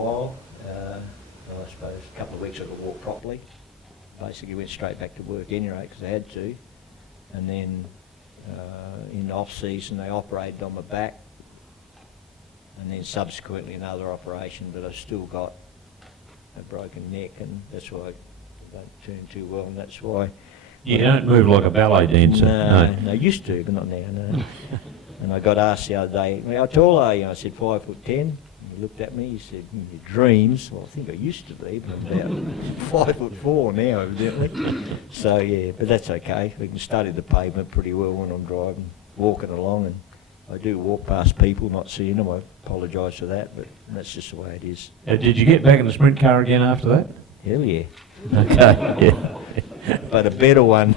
while. I suppose a couple of weeks I could walk properly. Basically went straight back to work anyway because I had to. And then in the off-season they operated on my back, and then subsequently another operation, but I've still got a broken neck, and that's why I don't turn too well, and that's why... You don't move like a ballet dancer. No, used to, but not now, no. And I got asked the other day, how tall are you? I said 5'10". He looked at me, he said, in your dreams. Well, I think I used to be, but I'm about 5'4" now, evidently. So, yeah, but that's okay. We can study the pavement pretty well when I'm driving, walking along, and I do walk past people, not seeing them. I apologise for that, but that's just the way it is. Did you get back in the sprint car again after that? Hell yeah. Okay, yeah. But a better one.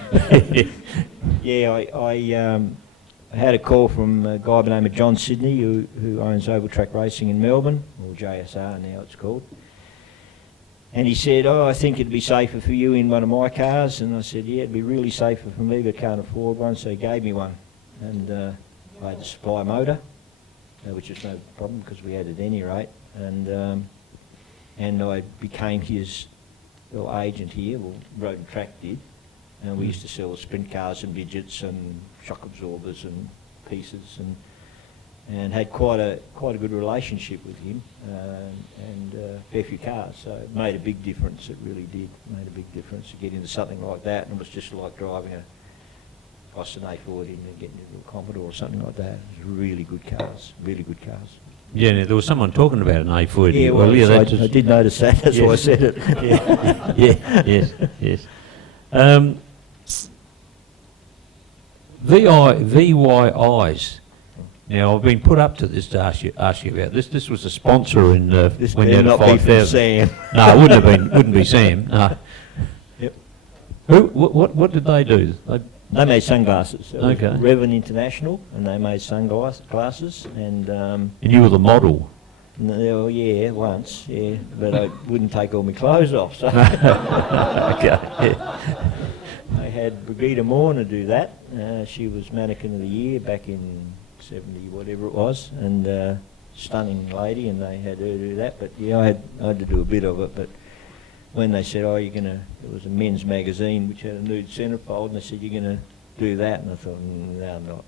Yeah, I had a call from a guy by the name of John Sidney, who owns Oval Track Racing in Melbourne, or JSR now it's called. And he said, I think it'd be safer for you in one of my cars. And I said, yeah, it'd be really safer for me, but can't afford one. So he gave me one. And I had to supply a motor, which was no problem because we had it at any rate. And I became his agent here, well, Road and Track did. And we used to sell sprint cars and midgets and shock absorbers and pieces, and had quite a good relationship with him, and a fair few cars. So it made a big difference. It really did. Made a big difference to get into something like that, and it was just like driving a Austin A40 and getting into a Commodore or something like that. It was really good cars. Really good cars. Yeah, there was someone talking about an A40. Yeah, well, yeah, I did notice that. That's why I said it. Yeah, yes. VYIs. Now, I've been put up to this to ask you about this. This was a sponsor in this when you had not 5,000. Sam. No, it wouldn't be Sam. No. Yep. What did they do? They made sunglasses. Okay. Revan International, and they made sunglasses, and you were the model. Well, yeah, once, yeah, but I wouldn't take all my clothes off. So Okay. Yeah. I had Brigida Moore do that. She was Mannequin of the Year back in 70, whatever it was, and stunning lady, and they had her do that. But yeah, I had to do a bit of it. But when they said, it was a men's magazine which had a nude centrefold, and they said, you're going to do that, and I thought, no, I'm not.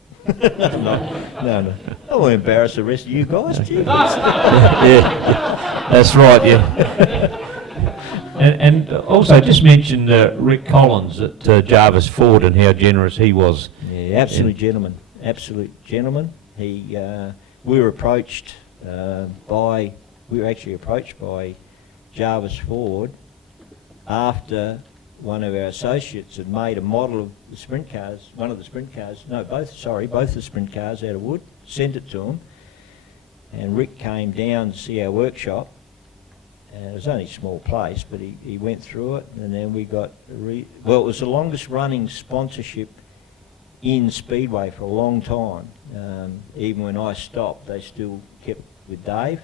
No. I won't embarrass the rest of you guys. Yeah, that's right. Yeah. And also just mention Rick Collins at Jarvis Ford and how generous he was. Yeah, absolute gentleman. He, we were actually approached by Jarvis Ford after one of our associates had made a model of the sprint cars, both the sprint cars out of wood, sent it to him, and Rick came down to see our workshop, and it was only a small place, but he went through it, and then we got, it was the longest running sponsorship in Speedway for a long time. Even when I stopped, they still kept with Dave.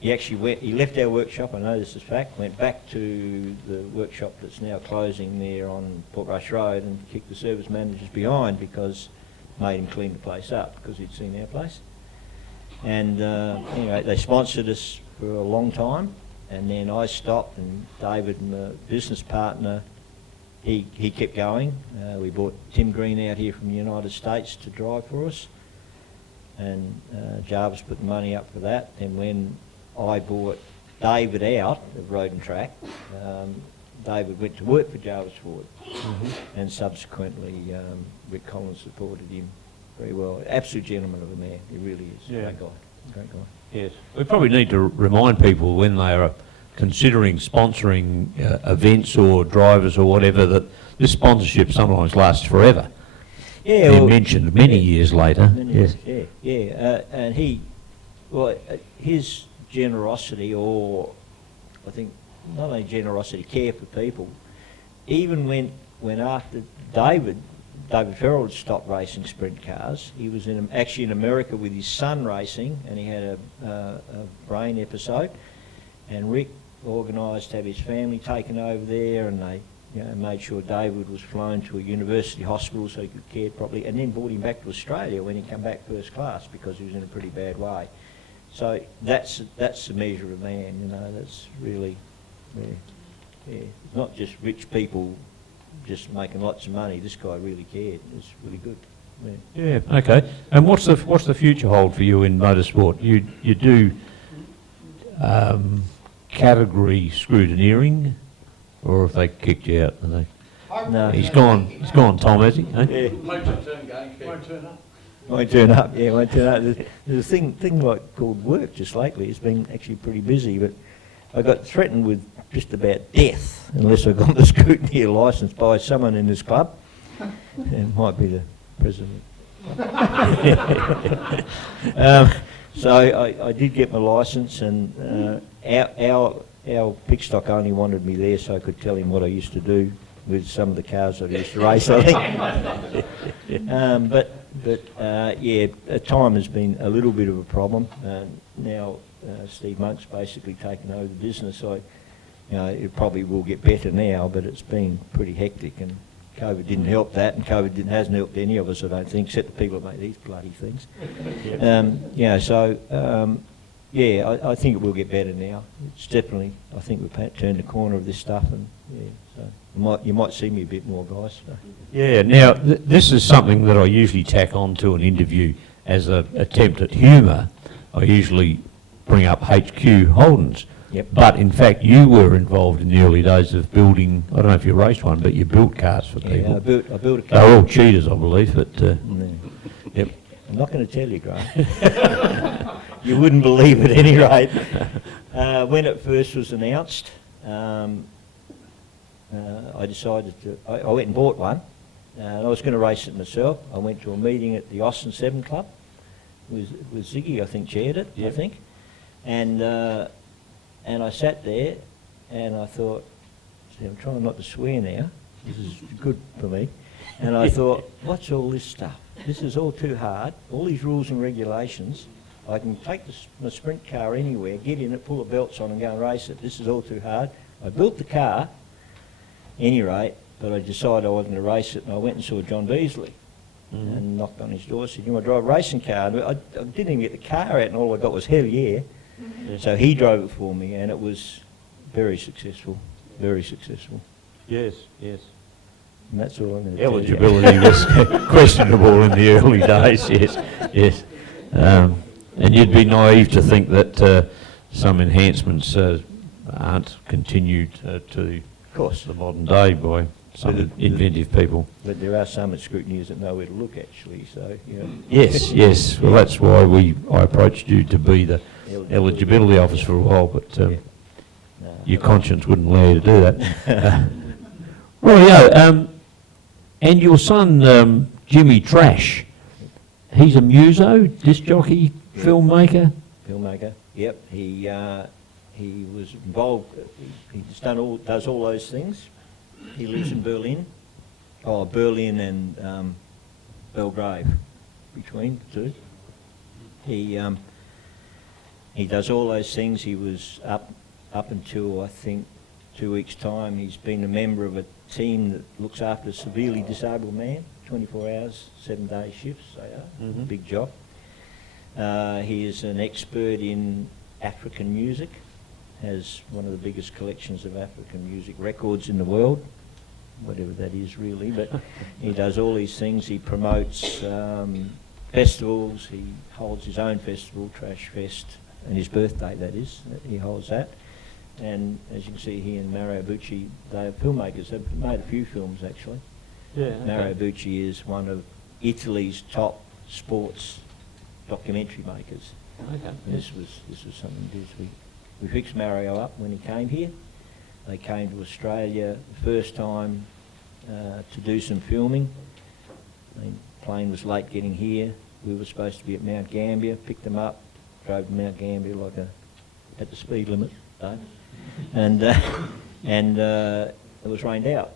He left our workshop, I know this is fact, went back to the workshop that's now closing there on Portrush Road and kicked the service managers behind because made him clean the place up because he'd seen our place. And anyway, they sponsored us for a long time, and then I stopped, and David, my business partner, he kept going. We brought Tim Green out here from the United States to drive for us, and Jarvis put the money up for that. And when I bought David out of Road and Track, David went to work for Jarvis Ford, and subsequently Rick Collins supported him very well. Absolute gentleman of a man, he really is. Yeah. Great guy. Yes. We probably need to remind people when they are considering sponsoring events or drivers or whatever that this sponsorship sometimes lasts forever. Yeah. He mentioned many years later. Yes. Yeah. And his generosity, or I think not only generosity, care for people, even when after David Ferrell had stopped racing sprint cars, he was actually in America with his son racing, and he had a brain episode, and Rick organised to have his family taken over there, and they made sure David was flown to a university hospital so he could care properly, and then brought him back to Australia when he came back first class because he was in a pretty bad way. So that's the measure of man, you know, that's really, yeah. Not just rich people just making lots of money. This guy really cared. It's really good. Yeah. Yeah, okay. And what's the future hold for you in motorsport? You do category scrutineering, or have they kicked you out? Have they? No. He's gone, Tom, has he? Eh? Yeah. Won't turn up. Won't turn up, yeah, won't turn up. There's a thing like called work just lately. It's been actually pretty busy, but I got threatened with just about death unless I got the scrutineer licence by someone in this club. It might be the president. So I did get my licence, and our pick stock only wanted me there so I could tell him what I used to do with some of the cars that I used to race, I think. But time has been a little bit of a problem. Now Steve Monk's basically taken over the business. It probably will get better now, but it's been pretty hectic, and COVID didn't help that, and COVID hasn't helped any of us, I don't think, except the people that make these bloody things. I think it will get better now. It's definitely, I think we've turned the corner of this stuff, and so you might see me a bit more, guys. So. Yeah, now this is something that I usually tack on to an interview as an attempt at humour. I usually bring up HQ Holdens. Yep. But in fact, you were involved in the early days of building, I don't know if you raced one, but you built cars for people. Yeah, I built a They car. were all cheaters, I believe, but yep. I'm not going to tell you, Graham. You wouldn't believe it at any rate. When it first was announced, I decided I went and bought one. I was going to race it myself. I went to a meeting at the Austin 7 Club with Ziggy, I think, chaired it, Yep. I think. And I sat there and I thought, see, I'm trying not to swear now. This is good for me. And I thought, what's all this stuff? This is all too hard. All these rules and regulations. I can take my sprint car anywhere, get in it, pull the belts on and go and race it. This is all too hard. I built the car, any rate, but I decided I wasn't going to race it, and I went and saw John Beasley and knocked on his door, said, you want to drive a racing car? And I didn't even get the car out, and all I got was heavy air. So he drove it for me, and it was very successful, very successful. Yes, yes. And that's all I'm going to tell you. Eligibility was questionable in the early days, yes, yes. And you'd be naive to think that some enhancements aren't continued to Of course. the modern day by some inventive people. But there are some scrutineers that know where to look, actually, so, Yes, yes. Well, that's why I approached you to be the eligibility officer for a while, but No, your conscience wouldn't allow you to do that. Rightio. And your son, Jimmy Trash, he's a muso, disc jockey, filmmaker. Filmmaker, yep. He was involved, he's does all those things. He lives in Berlin. Berlin and Belgrave, between the two. He does all those things. He was up until, I think, 2 weeks' time. He's been a member of a team that looks after a severely disabled man, 24 hours, 7-day shifts, they are. Mhm. Big job. He is an expert in African music, has one of the biggest collections of African music records in the world, whatever that is really, but he does all these things. He promotes festivals. He holds his own festival, Trash Fest, and his birthday, that is, he holds that. And as you can see, he and Mario Bucci, they are filmmakers. They've made a few films, actually. Yeah. Mario Bucci is one of Italy's top sports documentary makers. Okay. This was something we fixed Mario up when he came here. They came to Australia the first time to do some filming. The plane was late getting here. We were supposed to be at Mount Gambier, picked them up, drove to Mount Gambier at the speed limit, though. And it was rained out.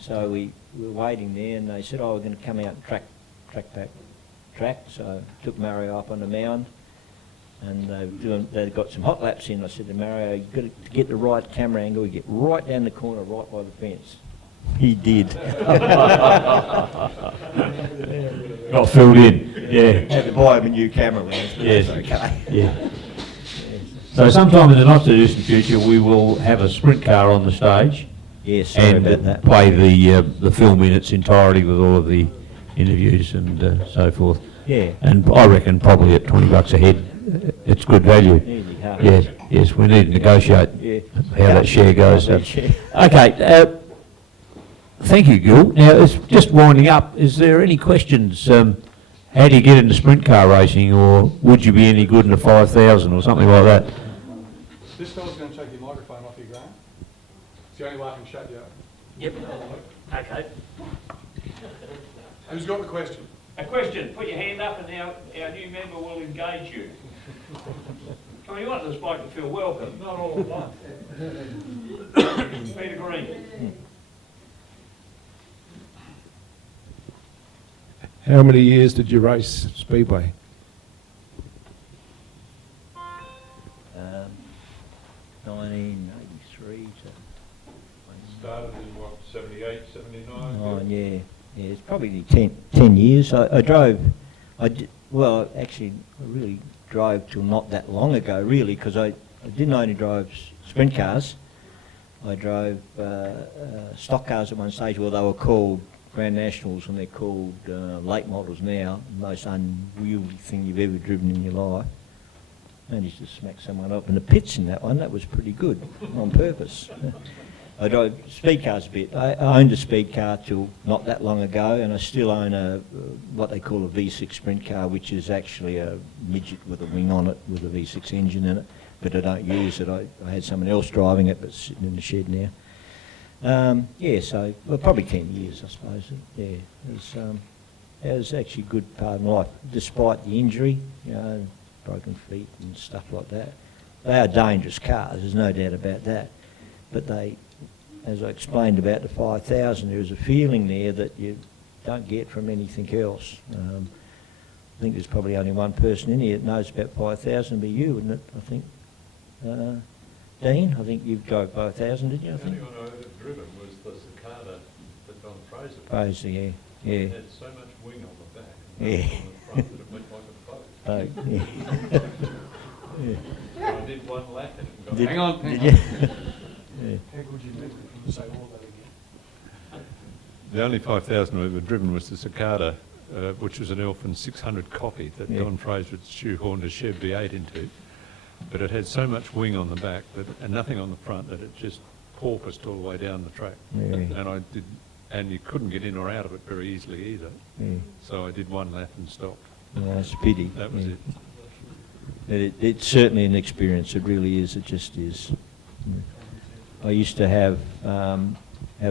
So we were waiting there, and they said, we're going to come out and track. So I took Mario up on the mound, and they've got some hot laps in. I said to Mario, you've got to get the right camera angle, you get right down the corner, right by the fence. He did. Got filled in, yeah. Had to buy him a new camera lens, but Yes. that's okay. Yeah. So sometime in the not too distant future, we will have a sprint car on the stage Yes, sorry and about that. play the film in its entirety with all of the interviews and so forth. Yeah. And I reckon probably at $20 a head, it's good value. Easy, huh? Yes, we need to negotiate Yeah. how that share goes. That share. Okay, thank you, Gil. Now, it's just winding up. Is there any questions? How do you get into sprint car racing, or would you be any good in a 5,000 or something like that? This fella's going to take your microphone off you, Graham. It's the only way I can shut you up. Yep. Okay. Who's got the question? A question. Put your hand up and our new member will engage you. Come on, you want this bloke to feel welcome. Not all at once. Peter Green. How many years did you race Speedway? 1983 Started in what, 78, 79? Oh, yeah, it's probably 10 years. I drove, actually, I really drove till not that long ago, really, because I didn't only drive sprint cars. I drove stock cars at one stage. Well, they were called Grand Nationals, and they're called late models now. The most unwieldy thing you've ever driven in your life. I used to smack someone up in the pits in that one. That was pretty good, on purpose. I drove speed cars a bit. I owned a speed car till not that long ago, and I still own a what they call a V6 sprint car, which is actually a midget with a wing on it with a V6 engine in it, but I don't use it. I had someone else driving it, but it's sitting in the shed now. So probably 10 years, I suppose. Yeah, it was actually a good part of my life, despite the injury, broken feet and stuff like that. They are dangerous cars, there's no doubt about that. But they, as I explained about the 5,000, there is a feeling there that you don't get from anything else. I think there's probably only one person in here that knows about 5,000, be you, wouldn't it, I think? Dean, I think you drove 5,000, didn't you? I The only think. one I ever driven was the Cicada that Don Fraser. Fraser, yeah. It had so much wing on the back and Yeah. on the front that it went like a boat. Oh, yeah. So I did one lap in it and got, Did- hang on, did hang on. you? How could you miss it? Say all that again. The only 5,000 I've ever driven was the Cicada, which was an Elfin 600 copy that Yeah. Don Fraser had shoehorned a Chev V8 into. But it had so much wing on the back and nothing on the front that it just porpoised all the way down the track. Yeah. And you couldn't get in or out of it very easily either. Yeah. So I did one lap and stopped. No, it's a pity. That was yeah. it. It's certainly an experience. It really is. It just is. I used to have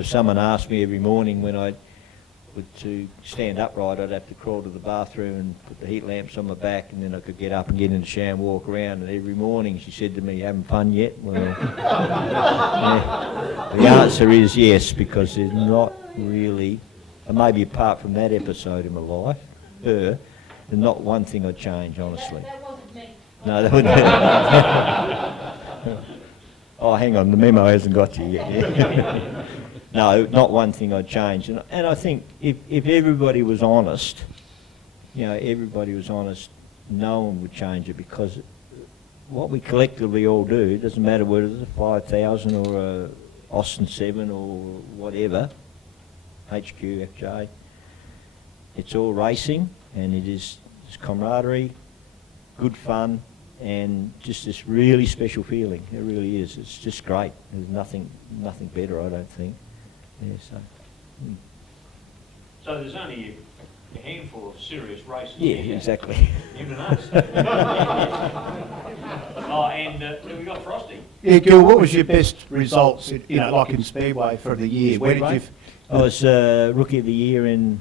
someone ask me every morning when I would to stand upright, I'd have to crawl to the bathroom and put the heat lamps on my back, and then I could get up and get in the shower and walk around. And every morning she said to me, "You having fun yet?" Well, yeah. The answer is yes, because there's not really, and maybe apart from that episode in my life, there's not one thing I'd change, honestly. That wasn't me. No, that wouldn't. Oh, hang on, the memo hasn't got you yet. Yeah. No, not one thing I'd change. And I think if everybody was honest, everybody was honest, no one would change it, because what we collectively all do, it doesn't matter whether it's a 5,000 or a Austin 7 or whatever, HQ, FJ, it's all racing, and it's camaraderie, good fun, and just this really special feeling. It really is. It's just great. There's nothing better, I don't think. Yeah, so. So there's only a handful of serious races. Yeah, here. exactly. Even us. Oh, and we got Frosty. Yeah, Gil, what was your best results, like in Speedway for the year? Where did you... I was Rookie of the Year in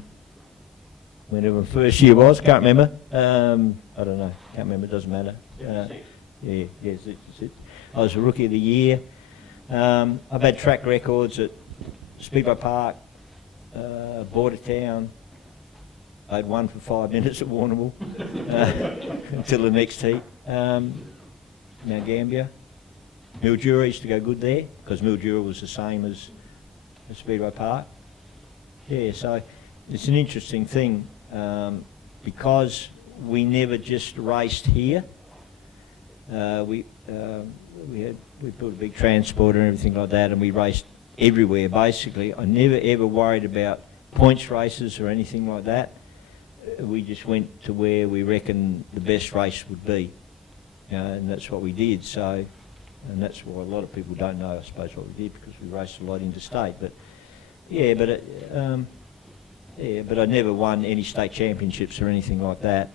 whenever my first year was, can't remember. I don't know, can't remember, doesn't matter. Yes, it's it. I was a Rookie of the Year. I've had track records at Speedway Park, Bordertown. I had one for 5 minutes at Warrnambool until the next heat. Mount Gambier. Mildura used to go good there, because Mildura was the same as Speedway Park. Yeah, so it's an interesting thing, because we never just raced here. We built a big transporter and everything like that, and we raced everywhere basically. I never ever worried about points races or anything like that. We just went to where we reckoned the best race would be, and that's what we did. So, and that's why a lot of people don't know, I suppose, what we did, because we raced a lot interstate. But yeah, but I never won any state championships or anything like that.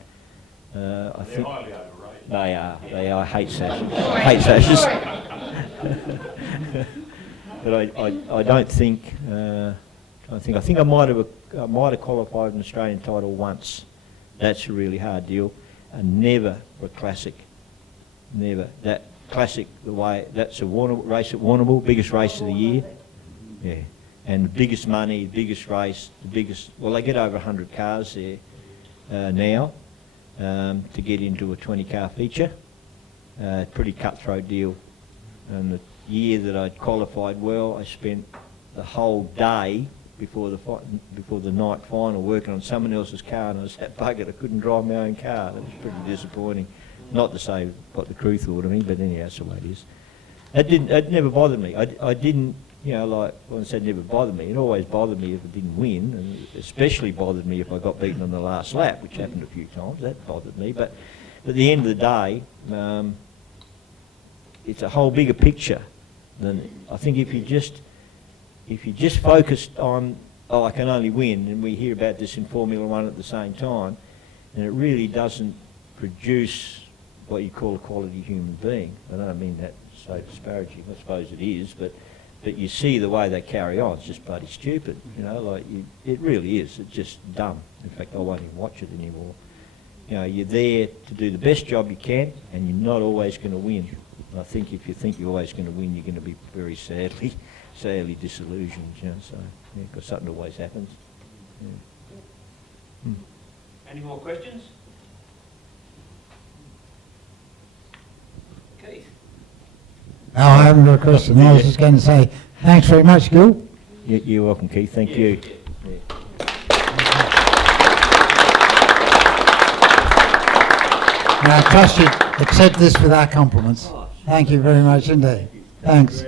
I think highly overrated. they are. They are. I hate sashes. I hate sashes. But I don't think. I think I might have qualified an Australian title once. That's a really hard deal. And never for a classic. Never. That classic, the way, that's a race at Warrnambool, biggest race of the year. Yeah. And the biggest money, the biggest race, the biggest, well, they get over 100 cars there now to get into a 20-car feature. Pretty cutthroat deal. And the year that I qualified well, I spent the whole day before the night final working on someone else's car, and I was that buggered I couldn't drive my own car. That was pretty disappointing. Not to say what the crew thought of me, but anyhow, that's the way it is. It never bothered me. I didn't, you know, like when I said never bothered me, it always bothered me if I didn't win, and especially bothered me if I got beaten on the last lap, which happened a few times. That bothered me. But at the end of the day, it's a whole bigger picture than, I think if you just focused on, oh, I can only win, and we hear about this in Formula One at the same time, and it really doesn't produce what you call a quality human being. I don't mean that so disparaging, I suppose it is, but you see the way they carry on, it's just bloody stupid, you know, like, it really is, it's just dumb. In fact, I won't even watch it anymore. You know, you're there to do the best job you can, and you're not always going to win. And I think if you think you're always going to win, you're going to be very sadly disillusioned, you know, so, yeah, because something always happens. Yeah. Any more questions? Keith? No, I haven't got a question. I was just going to say, thanks very much, Gil. You're welcome, Keith, thank you. Yeah. And I trust you accept this with our compliments. Thank you very much indeed. Thanks.